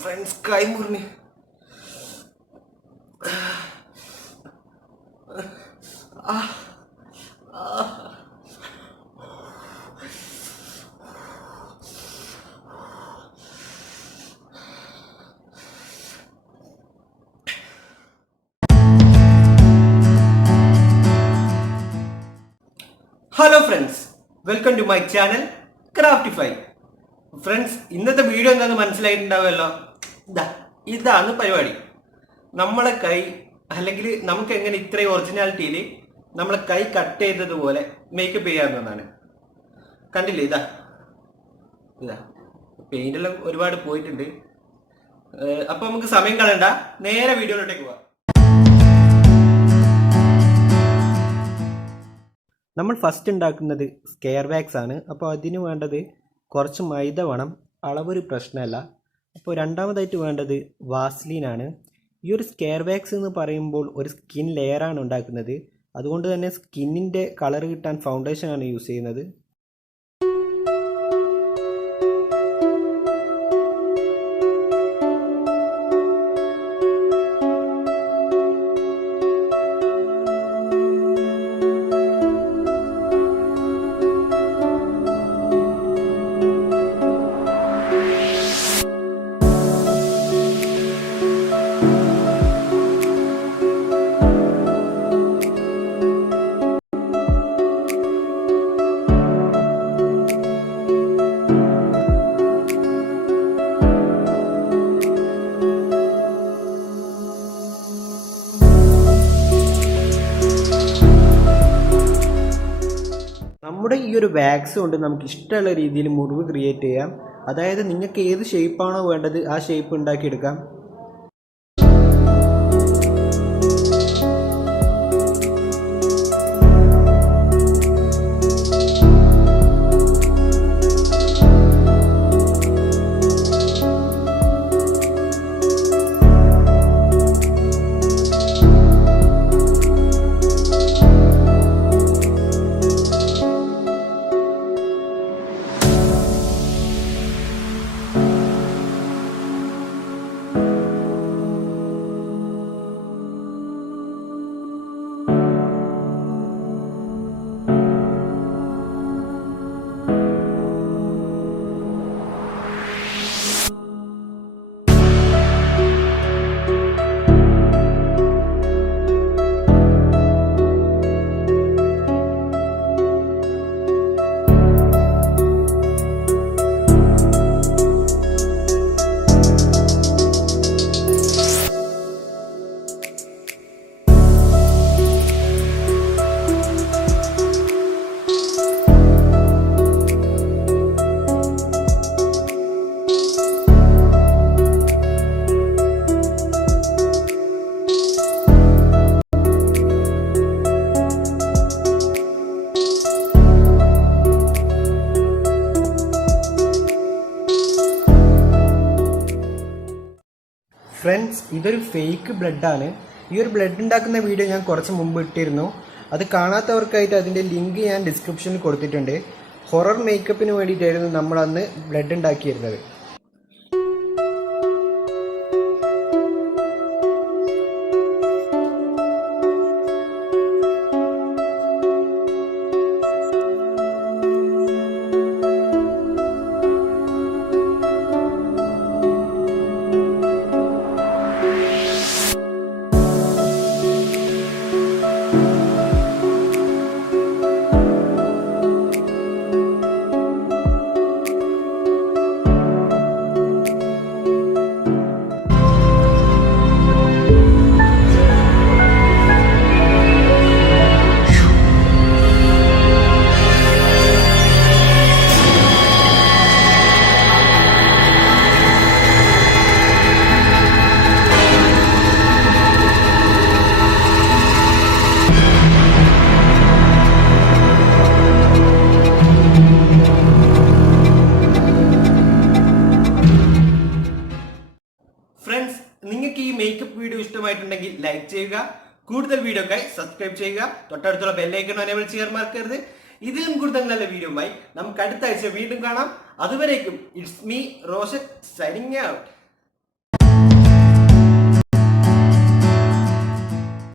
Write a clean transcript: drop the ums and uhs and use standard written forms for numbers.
Friends കൈമുറിഞ്ഞ്. Hello friends, welcome to my channel Craftify. Friends, ഇന്നത്തെ video എന്താണെന്ന് മനസ്സിലായിട്ടുണ്ടാവുമല്ലോ. ഇതാണ് പരിപാടി. നമ്മളെ കൈ, അല്ലെങ്കിൽ നമുക്ക് എങ്ങനെ ഇത്രയും ഒറിജിനാലിറ്റിയിൽ നമ്മളെ കൈ കട്ട് ചെയ്തതുപോലെ മേക്കപ്പ് ചെയ്യാവുന്നതാണ്. കണ്ടില്ലേ? ഇതാ പെയിന്റെല്ലാം ഒരുപാട് പോയിട്ടുണ്ട്. അപ്പൊ നമുക്ക് സമയം കളയണ്ട, നേരെ വീഡിയോയിലോട്ടേക്ക് പോവാം. നമ്മൾ ഫസ്റ്റ് ഉണ്ടാക്കുന്നത് സ്കെയർ വാക്സ് ആണ്. അപ്പോൾ അതിന് വേണ്ടത് കുറച്ച് മൈദ വേണം, അളവൊരു പ്രശ്നമല്ല. അപ്പോൾ രണ്ടാമതായിട്ട് വേണ്ടത് വാസ്ലീനാണ്. ഈ ഒരു സ്കെയർ വാക്സ് എന്ന് പറയുമ്പോൾ ഒരു സ്കിൻ ലെയറാണ് ഉണ്ടാക്കുന്നത്. അതുകൊണ്ട് തന്നെ സ്കിന്നിൻ്റെ കളർ കിട്ടാൻ ഫൗണ്ടേഷനാണ് യൂസ് ചെയ്യുന്നത്. നമ്മുടെ ഈ ഒരു വാക്സ് കൊണ്ട് നമുക്ക് ഇഷ്ടമുള്ള രീതിയിൽ മുറിവ് ക്രിയേറ്റ് ചെയ്യാം. അതായത് നിങ്ങൾക്ക് ഏത് ഷേപ്പാണോ വേണ്ടത് ആ ഷേപ്പ് ഉണ്ടാക്കിയെടുക്കാം. ഫ്രണ്ട്സ്, ഇതൊരു ഫേക്ക് ബ്ലഡാണ്. ഈ ഒരു ബ്ലഡ് ഉണ്ടാക്കുന്ന വീഡിയോ ഞാൻ കുറച്ച് മുമ്പ് ഇട്ടിരുന്നു. അത് കാണാത്തവർക്കായിട്ട് അതിൻ്റെ ലിങ്ക് ഞാൻ ഡിസ്ക്രിപ്ഷനിൽ കൊടുത്തിട്ടുണ്ട്. ഹൊറർ മേക്കപ്പിന് വേണ്ടിയിട്ടായിരുന്നു നമ്മൾ അന്ന് ബ്ലഡ് ഉണ്ടാക്കിയിരുന്നത്. ഫ്രണ്ട്സ്, നിങ്ങൾക്ക് ഈ മേക്കപ്പ് വീഡിയോ ഇഷ്ടമായിട്ടുണ്ടെങ്കിൽ ലൈക്ക് ചെയ്യുക. കൂടുതൽ വീഡിയോക്കായി സബ്സ്ക്രൈബ് ചെയ്യുക. തൊട്ടടുത്തുള്ള ബെല്ലൈക്കൺ എനേബിൾ ചെയ്യാൻ മറക്കരുത്. ഇതിലും കൂടുതൽ നല്ല വീഡിയോയുമായി നമുക്ക് അടുത്ത ആഴ്ച വീണ്ടും കാണാം. അതുവരേക്കും it's me Roshan signing out.